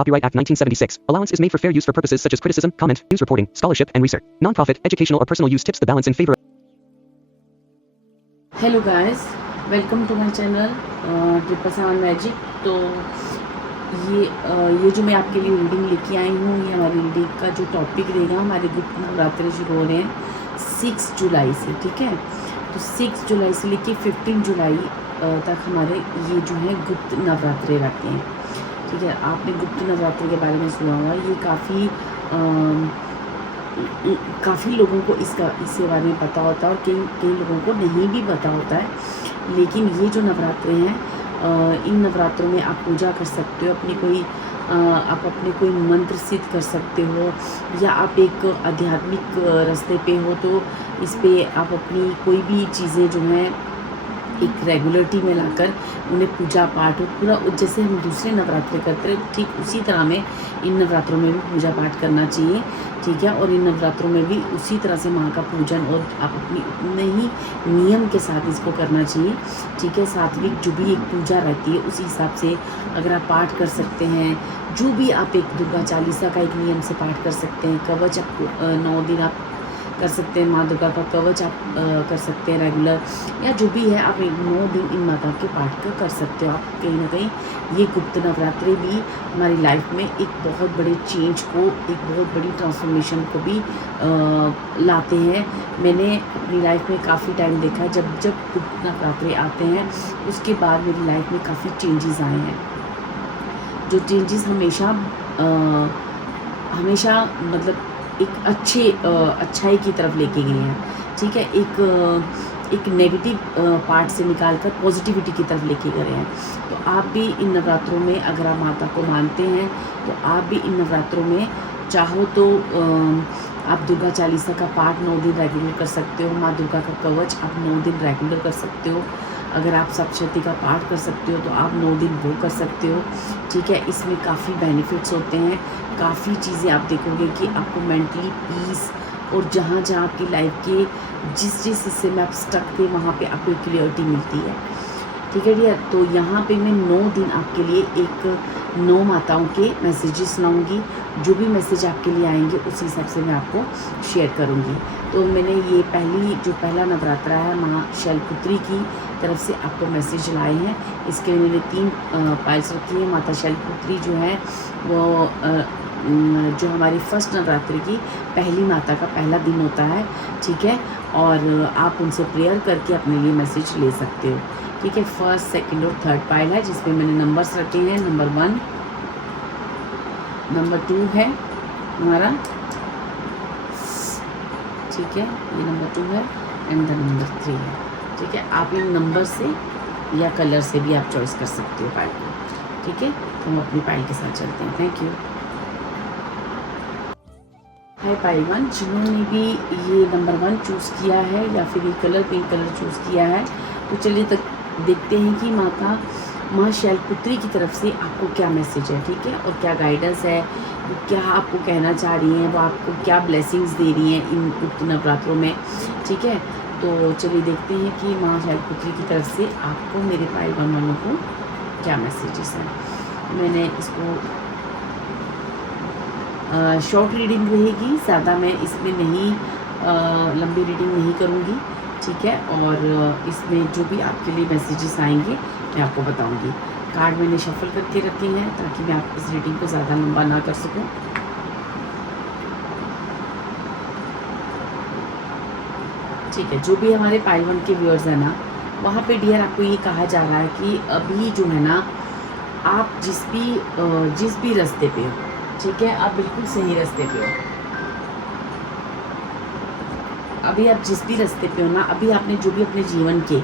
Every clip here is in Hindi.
Copyright Act 1976. Allowance is made for fair use for purposes such as criticism, comment, news reporting, scholarship, and research. Non-profit, educational, or personal use tips the balance in favor. Hello guys, welcome to my channel triple seven magic. तो ये जो मैं आपके लिए रीडिंग लेके आई हूँ, ये हमारी रीडिंग का जो टॉपिक रहेगा, हमारे गुप्त नवरात्रि शुरू हो रहे हैं 6 जुलाई से। ठीक है, तो 6 जुलाई से लेके 15 जुलाई तक हमारे ये जो है गुप्त नवरात्रि रहते हैं। ठीक है, आपने गुप्त नवरात्रि के बारे में सुना होगा। ये काफ़ी लोगों को इसके बारे में पता होता है और कई लोगों को नहीं भी पता होता है। लेकिन ये जो नवरात्रे हैं, इन नवरात्रों में आप पूजा कर सकते हो, आप अपने कोई मंत्र सिद्ध कर सकते हो, या आप एक आध्यात्मिक रास्ते पे हो तो इस पे आप अपनी कोई भी चीज़ें जो हैं एक रेगुलरिटी में लाकर उन्हें पूजा पाठ हो पूरा, जैसे हम दूसरे नवरात्रे करते हैं ठीक उसी तरह में इन नवरात्रों में भी पूजा पाठ करना चाहिए। ठीक है, और इन नवरात्रों में भी उसी तरह से माँ का पूजन और आप अपने ही नियम के साथ इसको करना चाहिए। ठीक है, सात्विक जो भी एक पूजा रहती है उसी हिसाब से अगर आप पाठ कर सकते हैं, जो भी आप एक दुर्गा चालीसा का एक नियम से पाठ कर सकते हैं, कवच आप 9 दिन आप कर सकते हैं, माँ दुर्गा का कवच आप कर सकते हैं रेगुलर, या जो भी है आप 9 दिन इन माता के पाठ कर सकते हो। आप कहीं ना कहीं ये गुप्त नवरात्रि भी हमारी लाइफ में एक बहुत बड़े चेंज को, एक बहुत बड़ी ट्रांसफॉर्मेशन को भी लाते हैं। मैंने अपनी लाइफ में काफ़ी टाइम देखा है, जब गुप्त नवरात्रि आते हैं उसके बाद मेरी लाइफ में काफ़ी चेंजेस आए हैं। जो चेंजेस हमेशा मतलब एक अच्छाई की तरफ लेके गए हैं। ठीक है, एक नेगेटिव पार्ट से निकाल कर पॉजिटिविटी की तरफ लेके गए हैं। तो आप भी इन नवरात्रों में अगर आप माता को मानते हैं तो आप भी इन नवरात्रों में चाहो तो आप दुर्गा चालीसा का पाठ 9 दिन रेगुलर कर सकते हो, माँ दुर्गा का कवच आप 9 दिन रेगुलर कर सकते हो। अगर आप सप्तशती का पाठ कर सकते हो तो आप 9 दिन वो कर सकते हो। ठीक है, इसमें काफ़ी बेनिफिट्स होते हैं, काफ़ी चीज़ें आप देखोगे कि आपको मेंटली पीस, और जहाँ आपकी लाइफ के जिस हिस्से में आप स्टक थे वहाँ पे आपको क्लियरिटी मिलती है। ठीक है डियर, तो यहाँ पे मैं 9 दिन आपके लिए एक 9 माताओं के मैसेजेस सुनाऊंगी। जो भी मैसेज आपके लिए आएंगे उसी हिसाब से मैं आपको शेयर करूंगी। तो मैंने ये पहला नवरात्रा है माँ शैलपुत्री की तरफ से आपको मैसेज लाए हैं। इसके लिए मैंने 3 पाइल्स रखी है। माता शैलपुत्री जो है वो जो हमारी फर्स्ट नवरात्रि की पहली माता का पहला दिन होता है। ठीक है, और आप उनसे प्रेयर करके अपने लिए मैसेज ले सकते हो। ठीक है, फर्स्ट, सेकंड और थर्ड पाइल है जिसमें मैंने नंबर्स रखे हैं। नंबर 1, नंबर 2 है हमारा। ठीक है, ये नंबर 2 है एंड द नंबर 3 है। ठीक है, आप इन नंबर से या कलर से भी आप चॉइस कर सकते हो पाइल को। ठीक है, तो हम अपनी पाइल के साथ चलते हैं। Thank you. हाय पाइल 1, जिन्होंने भी ये नंबर 1 चूज़ किया है या फिर ये कलर पिंक कलर चूज़ किया है, तो चलिए तक देखते हैं कि माँ शैलपुत्री की तरफ से आपको क्या मैसेज है। ठीक है, और क्या गाइडेंस है, क्या आपको कहना चाह रही हैं, वो आपको क्या ब्लेसिंग्स दे रही हैं इन गुप्त नवरात्रों में। ठीक है, तो चलिए देखते हैं कि माँ शैलपुत्री की तरफ से आपको मेरे पाइल 1 वालों को क्या मैसेजेस हैं। मैंने इसको शॉर्ट रीडिंग रहेगी, ज़्यादा मैं इसमें नहीं लंबी रीडिंग नहीं करूँगी। ठीक है, और इसमें जो भी आपके लिए मैसेजेस आएंगे मैं आपको बताऊंगी। कार्ड मैंने शफल करके रखे हैं ताकि मैं आप इस रीडिंग को ज़्यादा लंबा ना कर सकूं। ठीक है, जो भी हमारे पाइल 1 के व्यूअर्स हैं ना, वहाँ पे डियर आपको ये कहा जा रहा है कि अभी जो है ना, आप जिस भी रास्ते पे हो, ठीक है, आप बिल्कुल सही रास्ते पे हो। अभी आप जिस भी रास्ते पे हो ना, अभी आपने जो भी अपने जीवन के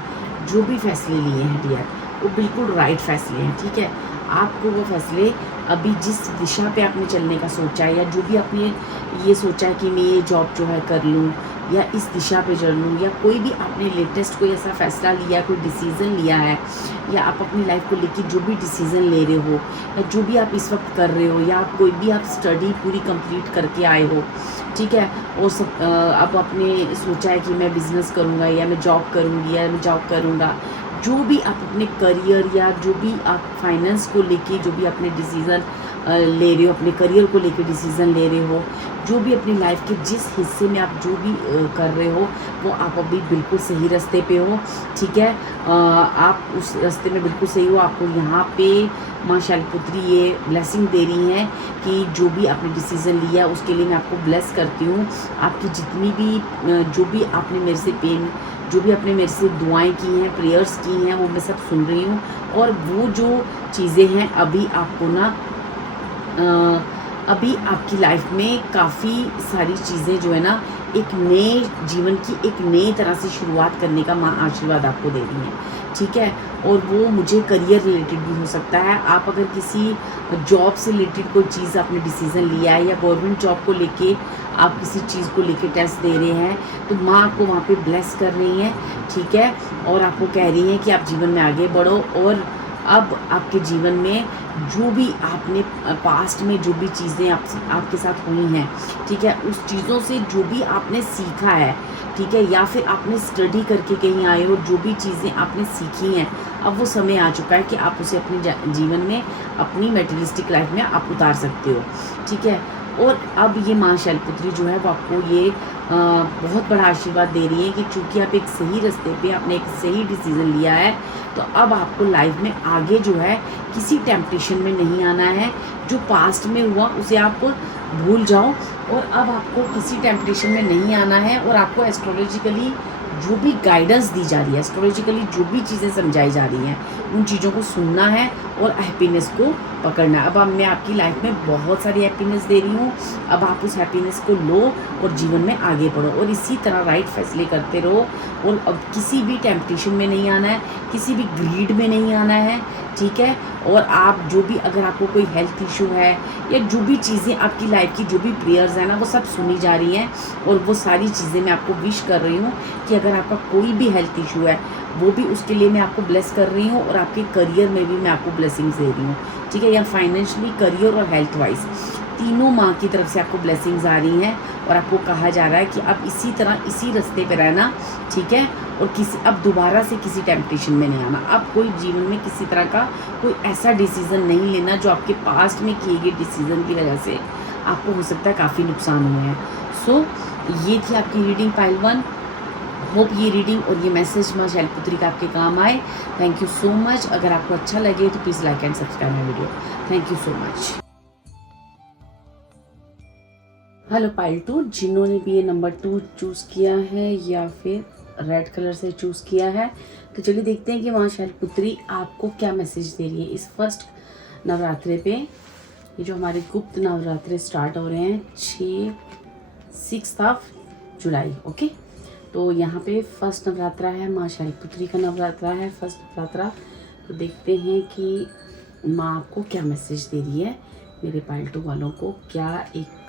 जो भी फैसले लिए हैं डियर, वो बिल्कुल राइट फैसले हैं। ठीक है, आपको वो फैसले अभी जिस दिशा पे आपने चलने का सोचा है, या जो भी आपने ये सोचा है कि मैं ये जॉब जो है कर लूँ, या इस दिशा पे चल लूँ, या कोई भी आपने लेटेस्ट कोई ऐसा फैसला लिया, कोई डिसीज़न लिया है, या आप अपनी लाइफ को लेकर जो भी डिसीज़न ले रहे हो, या जो भी आप इस वक्त कर रहे हो, या कोई भी आप स्टडी पूरी कंप्लीट करके आए हो। ठीक है, और सब अब आपने सोचा है कि मैं बिज़नेस करूँगा, या मैं जॉब करूँगी, या मैं जॉब करूँगा, जो भी आप अपने करियर या जो भी आप फाइनेंस को लेके जो भी आपने डिसीज़न ले रहे हो, अपने करियर को लेकर डिसीज़न ले रहे हो, जो भी अपनी लाइफ के जिस हिस्से में आप जो भी कर रहे हो वो आप अभी बिल्कुल सही रास्ते पे हो, ठीक है। आप उस रास्ते में बिल्कुल सही हो। आपको यहाँ पे माँ शैलपुत्री ये ब्लेसिंग दे रही हैं कि जो भी आपने डिसीज़न लिया है उसके लिए मैं आपको ब्लेस करती हूँ। आपकी जितनी भी जो भी आपने मेरे से जो भी आपने मेरे से दुआएं की हैं, प्रेयर्स की हैं, वो मैं सब सुन रही हूँ। और वो जो चीज़ें हैं अभी आपको ना अभी आपकी लाइफ में काफ़ी सारी चीज़ें जो है ना एक नए जीवन की एक नई तरह से शुरुआत करने का माँ आशीर्वाद आपको दे रही हैं, ठीक है। और वो मुझे करियर रिलेटेड भी हो सकता है। आप अगर किसी जॉब से रिलेटेड कोई चीज़ आपने डिसीज़न लिया है या गवर्नमेंट जॉब को लेके आप किसी चीज़ को लेके टेस्ट दे रहे हैं तो माँ आपको वहाँ पे ब्लेस कर रही हैं, ठीक है। और आपको कह रही हैं कि आप जीवन में आगे बढ़ो। और अब आपके जीवन में जो भी आपने पास्ट में जो भी चीज़ें आपके साथ हुई हैं, ठीक है, उस चीज़ों से जो भी आपने सीखा है, ठीक है, या फिर आपने स्टडी करके कहीं आए हो, जो भी चीज़ें आपने सीखी हैं अब वो समय आ चुका है कि आप उसे अपने जीवन में अपनी मेटेरियलिस्टिक लाइफ में आप उतार सकते हो, ठीक है। और अब ये माँ शैलपुत्री जो है वो आपको ये बहुत बड़ा आशीर्वाद दे रही है कि चूँकि आप एक सही रास्ते पे आपने एक सही डिसीज़न लिया है तो अब आपको लाइफ में आगे जो है किसी टेम्पटेशन में नहीं आना है। जो पास्ट में हुआ उसे आप भूल जाओ और अब आपको किसी टेम्पटेशन में नहीं आना है। और आपको एस्ट्रोलॉजिकली जो भी गाइडेंस दी जा रही है, एस्ट्रोलॉजिकली जो भी चीज़ें समझाई जा रही हैं उन चीज़ों को सुनना है और हैप्पीनेस को पकड़ना है। अब मैं आपकी लाइफ में बहुत सारी हैप्पीनेस दे रही हूँ। अब आप उस हैप्पीनेस को लो और जीवन में आगे बढ़ो और इसी तरह राइट फैसले करते रहो। और अब किसी भी टेम्पटेशन में नहीं आना है, किसी भी ग्रीड में नहीं आना है, ठीक है। और आप जो भी अगर आपको कोई हेल्थ इशू है या जो भी चीज़ें आपकी लाइफ की जो भी प्रेयर्स हैं ना वो सब सुनी जा रही हैं। और वो सारी चीज़ें मैं आपको विश कर रही हूँ कि अगर आपका कोई भी हेल्थ इशू है वो भी उसके लिए मैं आपको ब्लेस कर रही हूँ। और आपके करियर में भी मैं आपको ब्लेसिंग्स दे रही हूँ, ठीक है। या फाइनेंशियली, करियर और हेल्थ वाइज तीनों माँ की तरफ से आपको ब्लेसिंग्स आ रही हैं। और आपको कहा जा रहा है कि आप इसी तरह इसी रास्ते पे रहना, ठीक है। और अब दोबारा से किसी टेम्पटेशन में नहीं आना। अब कोई जीवन में किसी तरह का कोई ऐसा डिसीज़न नहीं लेना जो आपके पास्ट में किए गए डिसीज़न की वजह से आपको हो सकता है काफ़ी नुकसान हुए हैं। सो ये थी आपकी रीडिंग पाइल 1। होप ये रीडिंग और ये मैसेज माँ शैलपुत्री का आपके काम आए। Thank you so much. अगर आपको अच्छा लगे तो please like and subscribe my video. Thank you so much. Hello pile 2, जिन्होंने भी ये नंबर 2 चूज़ किया है या फिर रेड कलर से चूज़ किया है तो चलिए देखते हैं कि माँ शैलपुत्री आपको क्या मैसेज दे रही है इस फर्स्ट नवरात्रे पे। ये जो हमारे गुप्त नवरात्रे स्टार्ट हो रहे हैं 6 जुलाई, ओके। तो यहाँ पे फर्स्ट नवरात्रा है, माँ शैलपुत्री का नवरात्रा है, फर्स्ट नवरात्रा। तो देखते हैं कि माँ आपको क्या मैसेज दे रही है। मेरे पाइल 2 वालों को क्या एक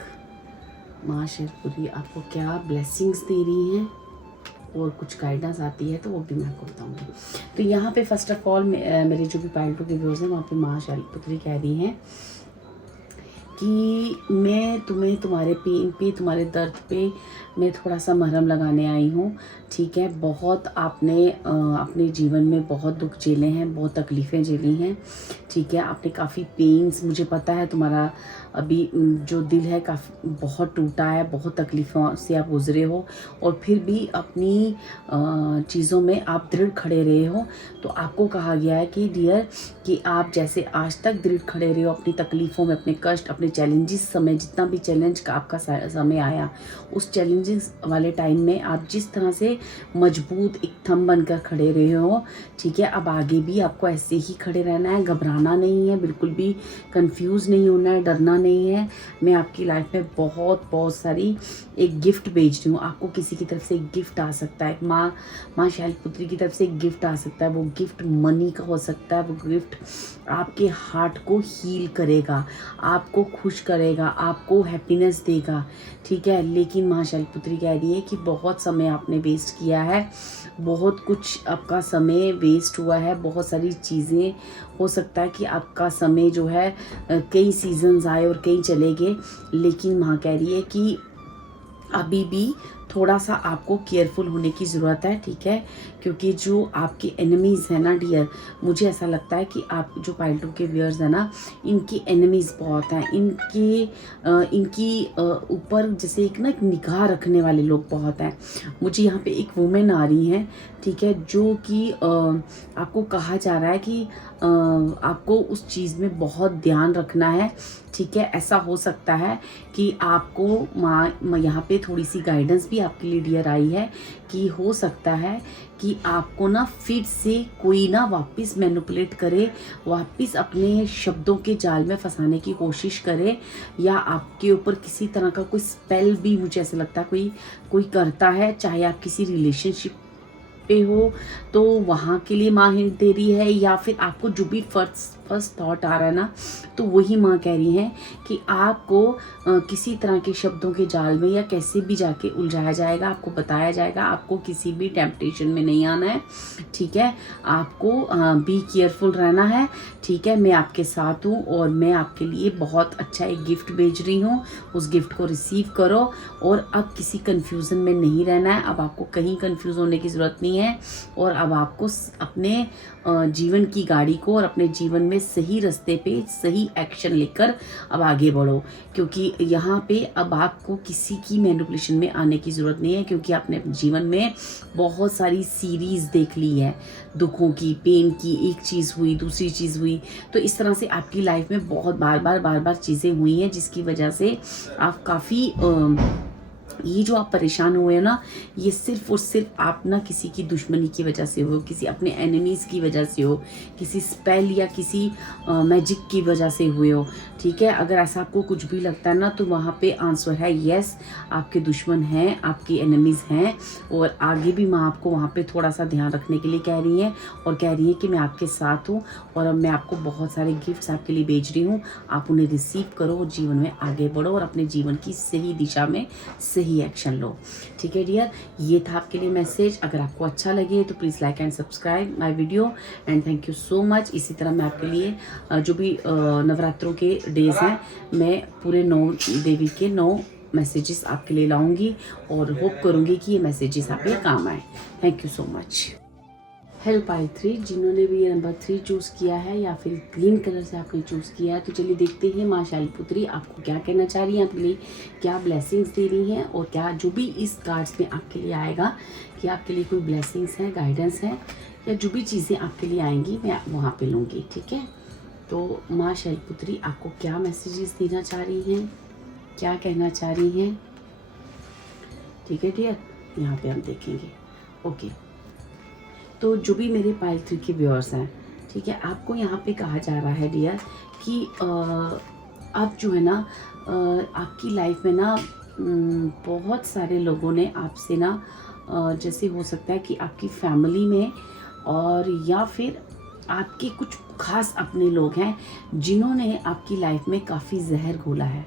माँ शैलपुत्री आपको क्या ब्लेसिंग्स दे रही हैं और कुछ गाइडेंस आती है तो वो भी मैं आपको बताऊँगी। तो यहाँ पे फर्स्ट ऑफ ऑल मेरे जो भी पाइल 2 के व्यूअर्स हैं वहाँ पे माँ शैलपुत्री कह रही हैं कि मैं तुम्हें तुम्हारे पेन पे, तुम्हारे दर्द पे मैं थोड़ा सा मरहम लगाने आई हूँ, ठीक है। बहुत आपने अपने जीवन में बहुत दुख झेले हैं, बहुत तकलीफ़ें झेली हैं, ठीक है। आपने काफ़ी पेन्स, मुझे पता है तुम्हारा अभी जो दिल है काफ़ी बहुत टूटा है, बहुत तकलीफ़ों से आप गुज़रे हो और फिर भी अपनी चीज़ों में आप दृढ़ खड़े रहे हो। तो आपको कहा गया है कि डियर कि आप जैसे आज तक दृढ़ खड़े रहे हो अपनी तकलीफ़ों में, अपने कष्ट, अपने चैलेंजेस समय, जितना भी चैलेंज का आपका समय आया उस चैलेंजेस वाले टाइम में आप जिस तरह से मजबूत एक थंब बनकर खड़े रहे हो, ठीक है। अब आगे भी आपको ऐसे ही खड़े रहना है, घबराना नहीं है, बिल्कुल भी कंफ्यूज नहीं होना है, डरना नहीं है। मैं आपकी लाइफ में बहुत सारी एक गिफ्ट भेज रही हूँ। आपको किसी की तरफ से एक गिफ्ट आ सकता है, माँ शैलपुत्री की तरफ से एक गिफ्ट आ सकता है। वो गिफ्ट मनी का हो सकता है, वो गिफ्ट आपके हार्ट को हील करेगा, आपको खुश करेगा, आपको हैप्पीनेस देगा, ठीक है। लेकिन माँ शैलपुत्री कह रही है कि बहुत समय आपने वेस्ट किया है, बहुत कुछ आपका समय वेस्ट हुआ है, बहुत सारी चीज़ें हो सकता है कि आपका समय जो है कई सीजन्स आए और कई चले गए। लेकिन माँ कह रही है कि अभी भी थोड़ा सा आपको केयरफुल होने की ज़रूरत है, ठीक है, क्योंकि जो आपके एनिमीज़ हैं ना डियर, मुझे ऐसा लगता है कि आप जो पाइल 2 के व्यूअर्स हैं ना, इनकी एनिमीज़ बहुत हैं, इनकी ऊपर जैसे एक निगाह रखने वाले लोग बहुत हैं। मुझे यहाँ पे एक वुमेन आ रही हैं, ठीक है, जो कि आपको कहा जा रहा है कि आपको उस चीज़ में बहुत ध्यान रखना है, ठीक है। ऐसा हो सकता है कि आपको माँ यहाँ पे थोड़ी सी गाइडेंस भी आपके लिए डियर आई है कि हो सकता है कि आपको ना फिर से कोई ना वापस मैनिपुलेट करे, वापस अपने शब्दों के जाल में फंसाने की कोशिश करे, या आपके ऊपर किसी तरह का कोई स्पेल भी मुझे ऐसा लगता है कोई करता है, चाहे आप किसी रिलेशनशिप पे हो तो वहाँ के लिए माँ हिंट दे रही है, या फिर आपको जो भी फर्स्ट थॉट आ रहा है ना, तो वही माँ कह रही है कि आपको किसी तरह के शब्दों के जाल में या कैसे भी जाके उलझाया जाएगा, आपको बताया जाएगा, आपको किसी भी टेम्पटेशन में नहीं आना है, ठीक है। आपको बी केयरफुल रहना है, ठीक है। मैं आपके साथ हूँ और मैं आपके लिए बहुत अच्छा एक गिफ्ट भेज रही हूँ, उस गिफ्ट को रिसीव करो, और अब किसी कन्फ्यूज़न में नहीं रहना है, अब आपको कहीं कन्फ्यूज़ होने की ज़रूरत नहीं है, और अब आपको अपने जीवन की गाड़ी को और अपने जीवन में सही रास्ते पे सही एक्शन लेकर अब आगे बढ़ो, क्योंकि यहाँ पे अब आपको किसी की मैनिपुलेशन में आने की ज़रूरत नहीं है, क्योंकि आपने अपने जीवन में बहुत सारी सीरीज़ देख ली है, दुखों की, पेन की, एक चीज़ हुई दूसरी चीज़ हुई, तो इस तरह से आपकी लाइफ में बहुत बार बार चीज़ें हुई हैं, जिसकी वजह से आप काफ़ी ये जो आप परेशान हुए हो ना, ये सिर्फ और सिर्फ आप ना किसी की दुश्मनी की वजह से हो, किसी अपने एनिमीज़ की वजह से हो, किसी स्पेल या किसी मैजिक की वजह से हुए हो, ठीक है। अगर ऐसा आपको कुछ भी लगता है ना, तो वहाँ पे आंसर है यस, आपके दुश्मन हैं, आपकी एनिमीज़ हैं, और आगे भी माँ आपको वहाँ पे थोड़ा सा ध्यान रखने के लिए कह रही है, और कह रही है कि मैं आपके साथ हूँ, और अब मैं आपको बहुत सारे गिफ्ट्स आपके लिए भेज रही हूँ, आप उन्हें रिसीव करो और जीवन में आगे बढ़ो और अपने जीवन की सही दिशा में सही एक्शन लो, ठीक है डियर। ये था आपके लिए मैसेज। अगर आपको अच्छा लगे तो please like and subscribe my video, and thank you so much. इसी तरह मैं आपके लिए जो भी नवरात्रों के डेज़ हैं, मैं पूरे 9 देवी के 9 मैसेजेस आपके लिए लाऊंगी, और होप करूंगी कि ये मैसेजेस आपके काम आए। Thank you so much. Hello pile 3, जिन्होंने भी ये नंबर 3 चूज़ किया है या फिर ग्रीन कलर से आपने चूज़ किया है, तो चलिए देखते हैं माँ शैलपुत्री आपको क्या कहना चाह रही है, आपके लिए क्या ब्लेसिंग्स दे रही हैं, और क्या जो भी इस कार्ड्स में आपके लिए आएगा, कि आपके लिए कोई ब्लेसिंग्स हैं, गाइडेंस है, या जो भी चीज़ें आपके लिए आएंगी मैं वहाँ पे लूँगी, ठीक है। तो माँ शैलपुत्री आपको क्या मैसेजेस देना चाह रही हैं, क्या कहना चाह रही हैं, ठीक है डियर, यहाँ पे हम देखेंगे। ओके, तो जो भी मेरे पाइल 3 के व्यूअर्स हैं, ठीक है, आपको यहाँ पे कहा जा रहा है डियर कि आप जो है ना आपकी लाइफ में ना बहुत सारे लोगों ने आपसे ना जैसे हो सकता है कि आपकी फैमिली में, और या फिर आपके कुछ खास अपने लोग हैं जिन्होंने आपकी लाइफ में काफ़ी जहर घोला है,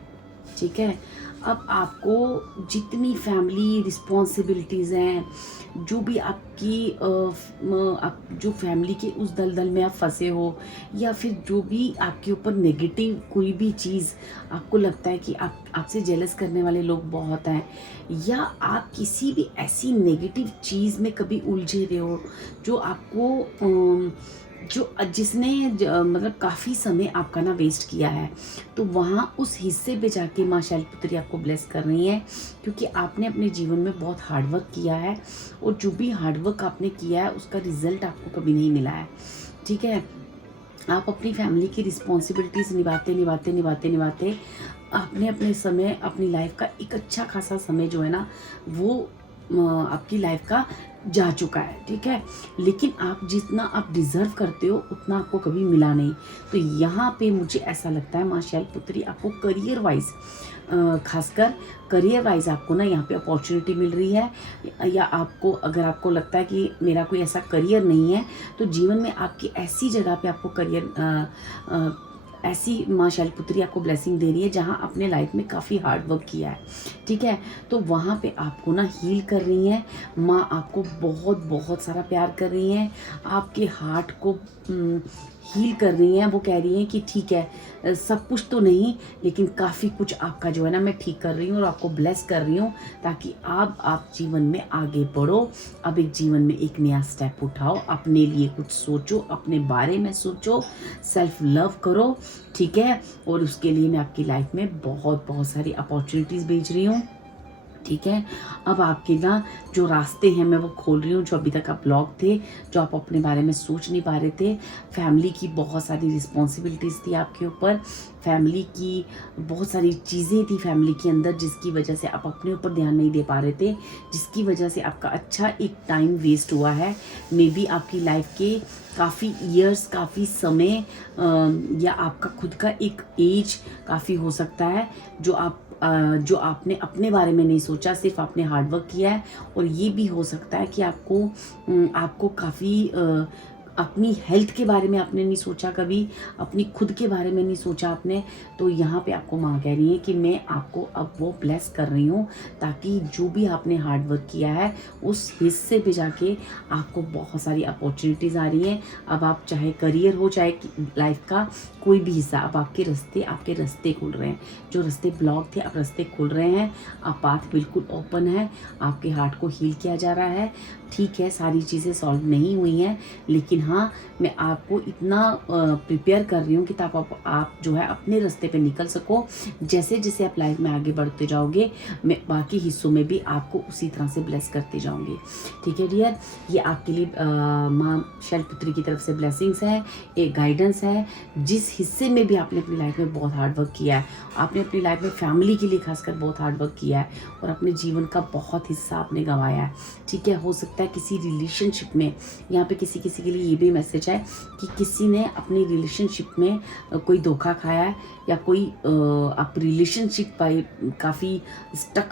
ठीक है। अब आपको जितनी फैमिली रिस्पॉन्सिबिलिटीज़ हैं, जो भी आपकी आप जो फैमिली के उस दलदल में आप फंसे हो, या फिर जो भी आपके ऊपर नेगेटिव कोई भी चीज़ आपको लगता है कि आपसे जेलस करने वाले लोग बहुत हैं, या आप किसी भी ऐसी नेगेटिव चीज़ में कभी उलझे रहे हो जो आपको जिसने मतलब काफ़ी समय आपका ना वेस्ट किया है, तो वहाँ उस हिस्से पे जाके माँ शैलपुत्री आपको ब्लेस कर रही है, क्योंकि आपने अपने जीवन में बहुत हार्डवर्क किया है, और जो भी हार्डवर्क आपने किया है उसका रिजल्ट आपको कभी नहीं मिला है, ठीक है। आप अपनी फैमिली की रिस्पॉन्सिबिलिटीज़ निभाते आपने अपने समय, अपनी लाइफ का एक अच्छा खासा समय जो है ना, वो आपकी लाइफ का जा चुका है, ठीक है। लेकिन आप जितना आप डिज़र्व करते हो उतना आपको कभी मिला नहीं। तो यहाँ पे मुझे ऐसा लगता है माँ शैलपुत्री आपको करियर वाइज, खासकर करियर वाइज आपको ना यहाँ पे अपॉर्चुनिटी मिल रही है, या आपको अगर आपको लगता है कि मेरा कोई ऐसा करियर नहीं है, तो जीवन में आपकी ऐसी जगह पे आपको करियर ऐसी माँ शैलपुत्री आपको ब्लेसिंग दे रही है जहाँ अपने लाइफ में काफ़ी हार्ड वर्क किया है, ठीक है। तो वहाँ पे आपको ना हील कर रही हैं माँ, आपको बहुत बहुत सारा प्यार कर रही हैं, आपके हार्ट को हील कर रही हैं, वो कह रही हैं कि ठीक है सब कुछ तो नहीं लेकिन काफ़ी कुछ आपका जो है ना मैं ठीक कर रही हूँ और आपको ब्लेस कर रही हूँ, ताकि आप जीवन में आगे बढ़ो। अब एक जीवन में एक नया स्टेप उठाओ, अपने लिए कुछ सोचो, अपने बारे में सोचो, सेल्फ लव करो, ठीक है। और उसके लिए मैं आपकी लाइफ में बहुत बहुत सारी अपॉर्चुनिटीज़ भेज रही हूँ, ठीक है। अब आपके ना जो रास्ते हैं मैं वो खोल रही हूँ, जो अभी तक आप ब्लॉक थे, जो आप अपने बारे में सोच नहीं पा रहे थे। फैमिली की बहुत सारी रिस्पॉन्सिबिलिटीज़ थी आपके ऊपर, फैमिली की बहुत सारी चीज़ें थी फैमिली के अंदर, जिसकी वजह से आप अपने ऊपर ध्यान नहीं दे पा रहे थे, जिसकी वजह से आपका अच्छा एक टाइम वेस्ट हुआ है। मे बी आपकी लाइफ के काफ़ी ईयर्स, काफ़ी समय या आपका खुद का एक एज काफ़ी हो सकता है जो आपने अपने बारे में नहीं सोचा, सिर्फ आपने हार्डवर्क किया है। और ये भी हो सकता है कि आपको काफ़ी अपनी हेल्थ के बारे में आपने नहीं सोचा कभी, अपनी खुद के बारे में नहीं सोचा आपने। तो यहाँ पे आपको माँ कह रही है कि मैं आपको अब वो ब्लेस कर रही हूँ, ताकि जो भी आपने हार्ड वर्क किया है उस हिस्से पे जाके आपको बहुत सारी अपॉर्चुनिटीज़ आ रही हैं। अब आप चाहे करियर हो, चाहे लाइफ का कोई भी हिस्सा, अब आपके रास्ते खुल रहे हैं। जो रास्ते ब्लॉक थे अब रास्ते खुल रहे हैं, अब पाथ बिल्कुल ओपन है, आपके हार्ट को हील किया जा रहा है। ठीक है, सारी चीज़ें सॉल्व नहीं हुई हैं, लेकिन हाँ मैं आपको इतना प्रिपेयर कर रही हूँ कि ताकि आप जो है अपने रास्ते पे निकल सको। जैसे जैसे आप लाइफ में आगे बढ़ते जाओगे, मैं बाकी हिस्सों में भी आपको उसी तरह से ब्लेस करते जाऊँगी, ठीक है डियर। ये आपके लिए माँ शैलपुत्री की तरफ से ब्लेसिंग्स है, एक गाइडेंस है। जिस हिस्से में भी आपने अपनी लाइफ में बहुत हार्ड वर्क किया है, आपने अपनी लाइफ में फैमिली के लिए खासकर बहुत हार्ड वर्क किया है और अपने जीवन का बहुत हिस्सा आपने गंवाया है, ठीक है। हो सकता है किसी रिलेशनशिप में, यहाँ पे किसी के लिए ये भी मैसेज है कि किसी ने अपनी रिलेशनशिप में कोई धोखा खाया है, या कोई आप रिलेशनशिप पर काफ़ी स्टक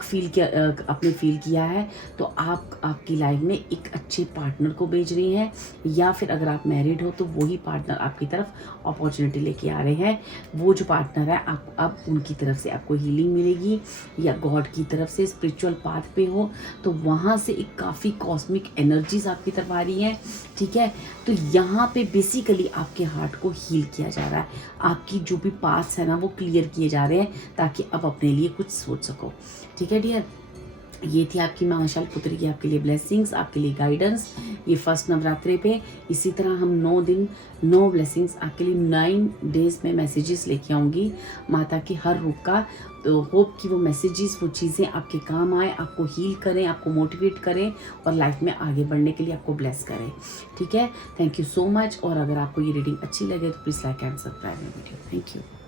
आपने फील किया है। तो आपकी लाइफ में एक अच्छे पार्टनर को भेज रही हैं, या फिर अगर आप मैरिड हो तो वही पार्टनर आपकी तरफ अपॉर्चुनिटी लेके आ रहे हैं। वो जो पार्टनर है अब उनकी तरफ से आपको हीलिंग मिलेगी, या गॉड की तरफ से स्पिरिचुअल पाथ पे हो तो वहाँ से एक काफ़ी कॉस्मिक एनर्जीज आपकी तरफ आ रही हैं, ठीक है। तो यहाँ पे बेसिकली आपके हार्ट को हील किया जा रहा है, आपकी जो भी पाथ्स है ना वो क्लियर किए जा रहे हैं, ताकि अब अपने लिए कुछ सोच सको, ठीक है डियर। ये थी आपकी माँ शैलपुत्री की आपके लिए ब्लेसिंग्स, आपके लिए गाइडेंस ये फर्स्ट नवरात्रि पे। इसी तरह हम 9 दिन 9 ब्लेसिंग्स आपके लिए 9 डेज में मैसेजेस लेके आऊँगी माता की हर रूप का। तो होप कि वो मैसेजेस, वो चीज़ें आपके काम आए, आपको हील करें, आपको मोटिवेट करें और लाइफ में आगे बढ़ने के लिए आपको ब्लेस करें, ठीक है। Thank you so much. और अगर आपको ये रीडिंग अच्छी लगे तो please like and subscribe my video. Thank you.